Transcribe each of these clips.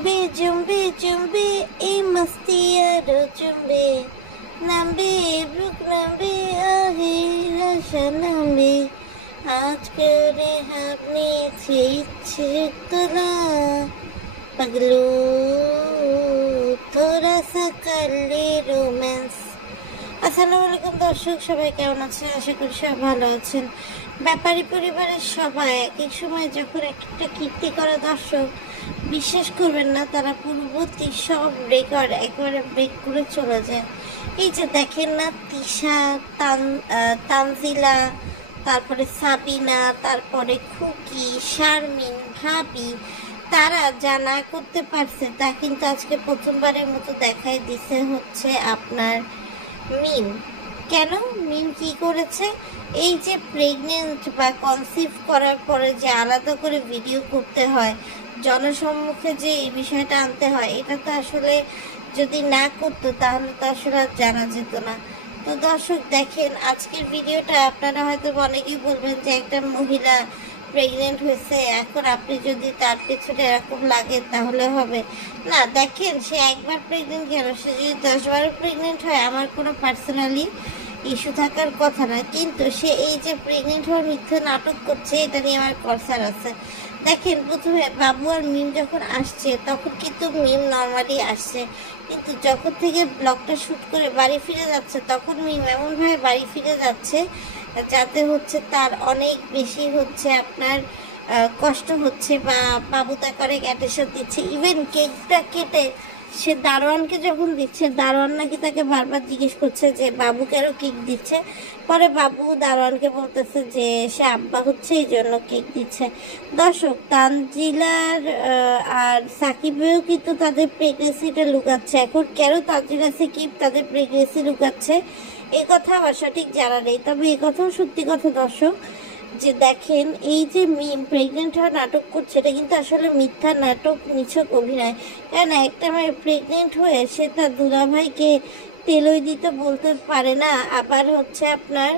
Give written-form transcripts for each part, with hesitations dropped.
জম্বে জম্বে জম্বে এই মস্তি আরো জম্বে নামবে ব্রুক নামবে আহে আশা নামবে আজ করে আপনি ইচ্ছে তোলা पगलू थोड़ा सा कर ले रोमांस। আসসালামু আলাইকুম দর্শক, সবাই কেমন আছেন? আশা করি সবাই ভালো আছেন। ব্যাপারী পরিবারের সবাই এক এক সময় যখন একটা কীর্তি করে দর্শক, বিশ্বাস করবেন না, তারা পূর্ববর্তী সব রেকর্ড একেবারে ব্রেক করে চলে যায়। এই যে দেখেন না, তিশা, তানজিলা, তারপরে সাবিনা, তারপরে খুকি, শারমিন, ভাবি, তারা যা না করতে পারছে তা কিন্তু আজকে প্রথমবারের মতো দেখাই দিছে হচ্ছে আপনার মিম। কেন মিম কি করেছে? এই যে প্রেগনেন্ট বা কনসিভ করার পরে যে আলাদা করে ভিডিও করতে হয়, জনসম্মুখে যে এই বিষয়টা আনতে হয়, এটা তো আসলে যদি না করতো তাহলে তো আসলে আর জানা যেত না। তো দর্শক দেখেন আজকের ভিডিওটা, আপনারা হয়তো অনেকেই বলবেন যে একটা মহিলা প্রেগনেন্ট হয়েছে, এখন আপনি যদি তার পেছনে এরকম লাগে তাহলে হবে না। দেখেন সে একবার প্রেগনেন্ট কেন, সে যদি 10-12 প্রেগনেন্ট হয় আমার কোনো পার্সোনালি ইস্যু থাকার কথা না, কিন্তু সে এই যে প্রেগনেন্ট হওয়ার মিথ্যে নাটক করছে, এটা নিয়ে আমার কনসার্ন আছে। দেখেন প্রথমে বাবু আর মিম যখন আসছে তখন কিন্তু মিম নর্মালি আসছে, কিন্তু যখন থেকে ব্লগটা শ্যুট করে বাড়ি ফিরে যাচ্ছে তখন মিম এমনভাবে বাড়ি ফিরে যাচ্ছে যাতে হচ্ছে তার অনেক বেশি হচ্ছে আপনার কষ্ট হচ্ছে, বা বাবু তাকে অনেক অ্যাটেনশন দিচ্ছে। ইভেন কেকটা কেটে সে দারোয়ানকে যখন দিচ্ছে, দারোয়ান নাকি তাকে বারবার জিজ্ঞেস করছে যে বাবু কেন কেক দিচ্ছে। পরে বাবু দারোয়ানকে বলতেছে যে সে আব্বা হচ্ছে এই জন্য কেক দিচ্ছে। দর্শক, তানজিলার আর সাকিবেও কিন্তু তাদের প্রেগনেন্সিটা লুকাচ্ছে। এখন কেন তানজিলা সাকিব তাদের প্রেগনেন্সি লুকাচ্ছে এই কথা আমার সঠিক জানা নেই, তবে এই কথাও সত্যি কথা দর্শক, যে দেখেন এই যে মিম প্রেগনেন্ট হওয়ার নাটক করছে, এটা কিন্তু আসলে মিথ্যা নাটক, নিছক অভিনয়। কেন একটা মেয়ে প্রেগনেন্ট হয়ে সে তার দুলাভাইকে তেলই দিতে বলতে পারে না, আবার হচ্ছে আপনার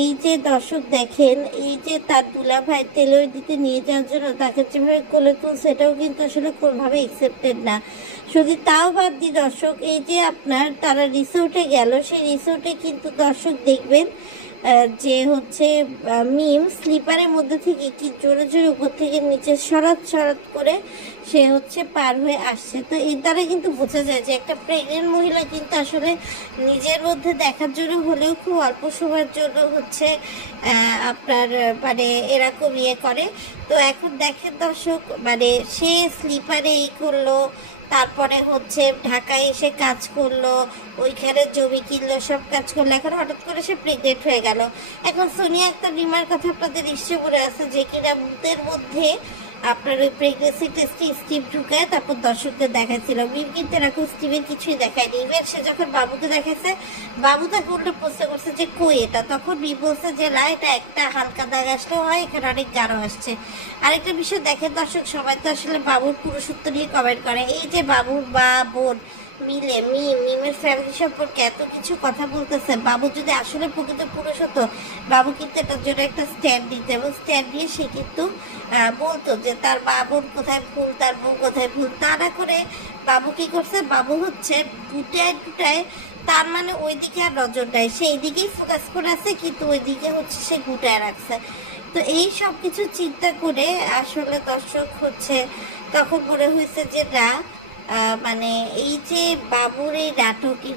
এই যে দর্শক দেখেন এই যে তার দুলাভাই তেলই দিতে নিয়ে যাওয়ার জন্য তাকে যেভাবে কোলে তুল, সেটাও কিন্তু আসলে কোনোভাবে অ্যাকসেপ্টেড না। শুধু তাও বাদ দিয়ে দর্শক, এই যে আপনার তারা রিসোর্টে গেল, সেই রিসোর্টে কিন্তু দর্শক দেখবেন যে হচ্ছে মিম স্লিপারের মধ্যে থেকে কি জোরে জোরে উপর থেকে নিচে সরাত সরাত করে সে হচ্ছে পার হয়ে আসছে। তো এর দ্বারা কিন্তু বোঝা যায় যে একটা প্রেগনেন্ট মহিলা কিন্তু আসলে নিজের মধ্যে দেখার জন্য হলেও খুব অল্প সময়ের জন্য হচ্ছে আপনার মানে এরকম ইয়ে করে। তো এখন দেখেন দর্শক, মানে সে স্লিপারে এই করলো, তারপরে হচ্ছে ঢাকায় এসে কাজ করলো, ওইখানে জমি কিনলো, সব কাজ করলো, এখন হঠাৎ করে সে প্রেগনেন্ট হয়ে গেল। এখন সোনিয়া আক্তার রিমার কথা আপনাদের নিশ্চয় মনে আছে, যে কিনা মুখের মধ্যে আপনার ওই প্রেগনেন্সি টেস্টে স্টিভ ঢুকায় তারপর দর্শকদের দেখাচ্ছিল। মিম কিন্তু এরকম স্টিভের কিছুই দেখায়নি। ইভেন সে যখন বাবুকে দেখাচ্ছে, বাবু তাকে উল্টো প্রশ্ন করছে যে কই এটা, তখন মিম বলছে যে না, এটা একটা হালকা দাগ আসলেও হয়, এখানে অনেক গাঢ় আসছে। আরেকটা বিষয় দেখেন দর্শক, সবাই তো আসলে বাবুর পুরুষত্ব নিয়ে কমেন্ট করে। এই যে বাবুর বা বোন মিলে মিমের ফ্যামিলি সম্পর্কে এত কিছু কথা বলতেছে, বাবু যদি আসলে প্রকৃত পুরুষ হতো, বাবু কিন্তু এটার জন্য একটা স্ট্যান্ড দিত, এবং স্ট্যান্ড দিয়ে সে কিন্তু বলতো যে তার বাবুর কোথায় ভুল, তার বউ কোথায় ভুল। তা না করে বাবু কি করছে, বাবু হচ্ছে টুটায় টুটায়, তার মানে ওইদিকে আর নজর দেয়, সেই দিকেই ফোকাস করে আছে, কিন্তু ওইদিকে হচ্ছে সে গুটায় রাখছে। তো এই সব কিছু চিন্তা করে আসলে দর্শক হচ্ছে তখন মনে হয়েছে যে না, মানে এই যে বাবুর এই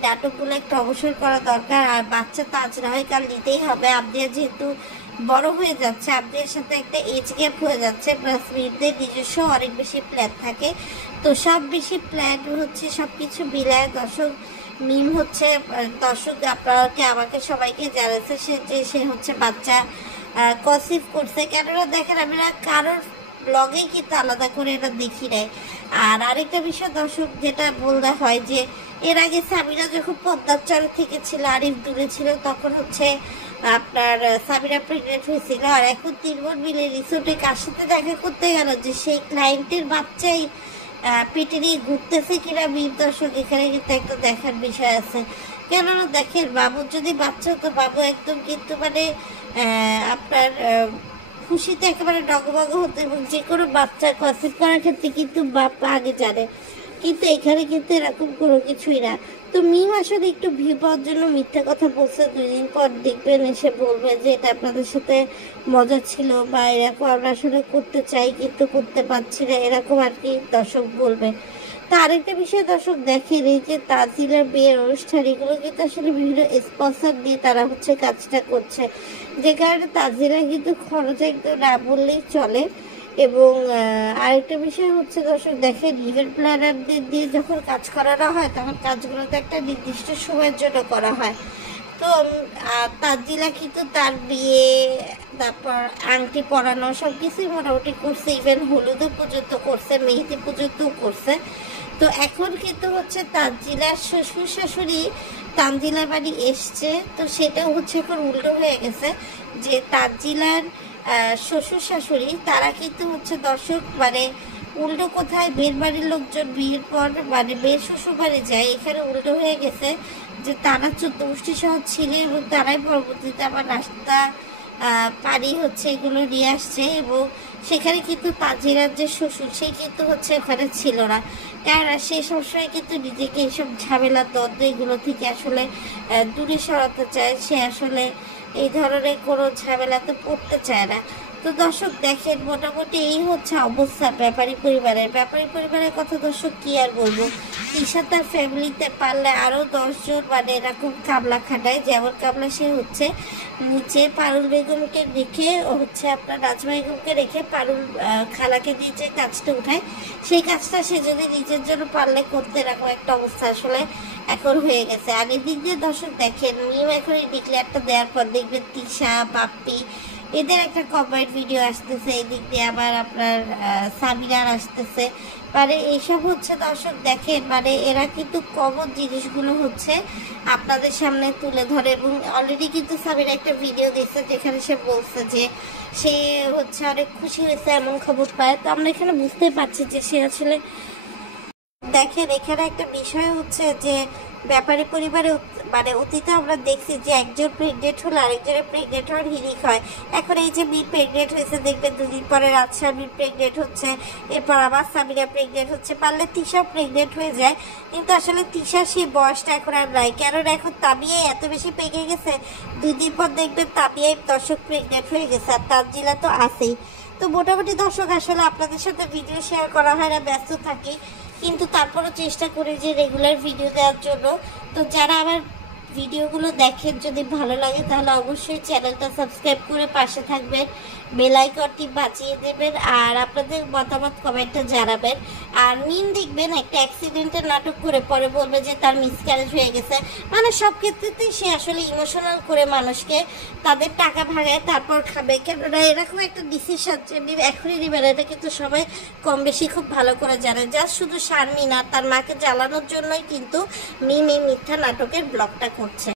নাটকগুলো একটু অবসর করা দরকার। আর বাচ্চা তো আজ না হয় কাল নিতেই হবে। আবদিয়া যেহেতু বড় হয়ে যাচ্ছে, আবদিয়ার সাথে একটা এজ গ্যাপ হয়ে যাচ্ছে, প্লাস মিমদের নিজস্ব অনেক বেশি প্ল্যান থাকে। তো সব বেশি প্ল্যান হচ্ছে সব কিছু মিলায় দর্শক, মিম হচ্ছে দর্শক আপনাকে আমাকে সবাইকে জানাচ্ছে সে হচ্ছে বাচ্চা কনসিভ করছে। কেননা দেখেন আমি না কারোর ব্লগে কিন্তু আলাদা করে এটা দেখি নাই। আর আরেকটা বিষয় দর্শক যেটা বলতে হয়, যে এর আগে সাবিনা যখন পদ্মার চরে থেকে ছিল, আরিফ দূরে ছিল, তখন হচ্ছে আপনার সাবিনা প্রেগনেন্ট হয়েছিল। আর এখন 3 বোন মিলে রিসোর্টে কার সাথে দেখা করতে গেল, যে সেই ক্লায়েন্টের বাচ্চাই পেটে নিয়ে ঘুরতেছে কিনা মিম। দর্শক এখানে কিন্তু একটা দেখার বিষয় আছে। কেননা দেখেন বাবুর যদি বাচ্চা হতো, বাবু একদম কিন্তু মানে আপনার খুশিতে একেবারে ডগবগ হতো, এবং যে কোনো বাচ্চা গসিপ করার ক্ষেত্রে কিন্তু বাপ আগে জানে, কিন্তু এখানে কিন্তু এরকম কোনো কিছুই না। তো মিম আসলে একটু ভিউ পাওয়ার জন্য মিথ্যা কথা বলছে, 2 দিন পর দেখবেন এসে বলবে যে এটা আপনাদের সাথে মজা ছিল, বা এরকম আমরা আসলে করতে চাই কিন্তু করতে পারছি না, এরকম আর কি দর্শক বলবে। তা আরেকটা বিষয় দর্শক দেখেন, এই যে তাজিলার বিয়ের অনুষ্ঠান, এগুলো কিন্তু আসলে বিভিন্ন স্পন্সর দিয়ে তারা হচ্ছে কাজটা করছে, যে কারণে তাজিলা কিন্তু খরচ একদম না বললেই চলে। এবং আরেকটা বিষয় হচ্ছে দর্শক দেখেন, ইভেন্ট প্ল্যানারদের দিয়ে যখন কাজ করানো হয় তখন কাজগুলো তো একটা নির্দিষ্ট সময়ের জন্য করা হয়। তো তাজিলা কিন্তু তার বিয়ে, তারপর আংটি পরানো সব কিছুই মোটামুটি করছে, ইভেন হলুদও পর্যন্ত করছে, মেহেদি পর্যন্তও করছে। তো এখন কিন্তু হচ্ছে তানজিলার শ্বশুর শাশুড়ি তানজিলার বাড়ি এসছে, তো সেটাও হচ্ছে এখন উল্টো হয়ে গেছে, যে তানজিলার শ্বশুর শাশুড়ি তারা কিন্তু হচ্ছে দর্শক মানে উল্টো কোথায় বের বাড়ির লোকজন বিয়ের পর মানে বের শ্বশুর বাড়ি যায়, এখানে উল্টো হয়ে গেছে যে তারা 14 গোষ্ঠী সহ ছিল, এবং তারাই পরবর্তীতে আবার নাস্তা পানি হচ্ছে এগুলো নিয়ে আসছে। এবং সেখানে কিন্তু তাজিরার যে শ্বশুর সে কিন্তু হচ্ছে ওখানে ছিল না, কেননা সে সবসময় কিন্তু নিজেকে এইসব ঝামেলা দ্বন্দ্ব এগুলো থেকে আসলে দূরে সরাতে চায়, সে আসলে এই ধরনের কোনো ঝামেলাতে পড়তে চায় না। তো দর্শক দেখেন, মোটামুটি এই হচ্ছে অবস্থা ব্যাপারী পরিবারের কথা দর্শক কি আর বলবো। ঈশা তার ফ্যামিলিতে পারলে আরও 10 জন মানে এরকম কামলা খাটায়, যেমন কামলা সে হচ্ছে নিচে পারুল বেগমকে রেখে হচ্ছে আপনার নাজমা বেগমকে রেখে পারুল খালাকে দিয়ে যে কাজটা উঠায়, সেই কাজটা সে যদি নিজের জন্য পারলে করতে, এরকম একটা অবস্থা আসলে এখন হয়ে গেছে। আর এদিক দিয়ে দর্শক দেখেন, মিম এখন এই ডিক্লেয়ারটা দেওয়ার পর দেখবেন তিশা, বাপ্পি এদের একটা কমেন্ট ভিডিও আসতেছে, এদিক দিয়ে আবার আপনার সামিরার আসতেছে, মানে এইসব হচ্ছে দর্শক দেখেন, মানে এরা কিন্তু কমন জিনিসগুলো হচ্ছে আপনাদের সামনে তুলে ধরে। এবং অলরেডি কিন্তু সামিরা একটা ভিডিও দিচ্ছে যেখানে সে বলছে যে সে হচ্ছে অনেক খুশি হয়েছে এমন খবর পায়। তো আমরা এখানে বুঝতে পারছি যে সে আসলে দেখেন, এখানে একটা বিষয় হচ্ছে যে ব্যাপারী পরিবারে মানে অতীতে আমরা দেখছি যে একজন প্রেগনেন্ট হলে আরেকজনের প্রেগনেন্ট হওয়ার হিরিক হয়। এখন এই যে মি প্রেগনেন্ট হয়েছে, দেখবেন 2 দিন পরে রাজশাহী প্রেগনেন্ট হচ্ছে, এরপর আবার সামিরা প্রেগনেন্ট হচ্ছে, পারলে তিশাও প্রেগনেন্ট হয়ে যায়। কিন্তু আসলে তিশার সেই বয়সটা এখন আর নাই, কারণ এখন তাবিয়ায় এত বেশি পেকে গেছে, 2 দিন পর দেখবেন তাবিয়ায় দর্শক প্রেগনেন্ট হয়ে গেছে, আর তানজিলা তো আছেই। তো মোটামুটি দর্শক আসলে আপনাদের সাথে ভিডিও শেয়ার করা হয় না, ব্যস্ত থাকি, কিন্তু তারপরও চেষ্টা করি যে রেগুলার ভিডিও দেওয়ার জন্য। তো যারা আমার ভিডিওগুলো দেখেন, যদি ভালো লাগে তাহলে অবশ্যই চ্যানেলটা সাবস্ক্রাইব করে পাশে থাকবেন, বেল আইকনটি বাজিয়ে দেবেন, আর আপনাদের মতামত কমেন্টে জানাবেন। আর মিম দেখবেন একটা অ্যাক্সিডেন্টের নাটক করে পরে বলবে যে তার মিসক্যারেজ হয়ে গেছে, মানে সব ক্ষেত্রেতেই সে আসলে ইমোশনাল করে মানুষকে তাদের টাকা ভাগায় তারপর খাবে, কেননা এরকম একটা ডিসিশন যে মিম এখনই নেবেন, এটা কিন্তু সবাই কম বেশি খুব ভালো করে জানে। যা শুধু শারমিন আর তার মাকে জ্বালানোর জন্যই কিন্তু মিম এই মিথ্যা নাটকের ব্লগটা করছে।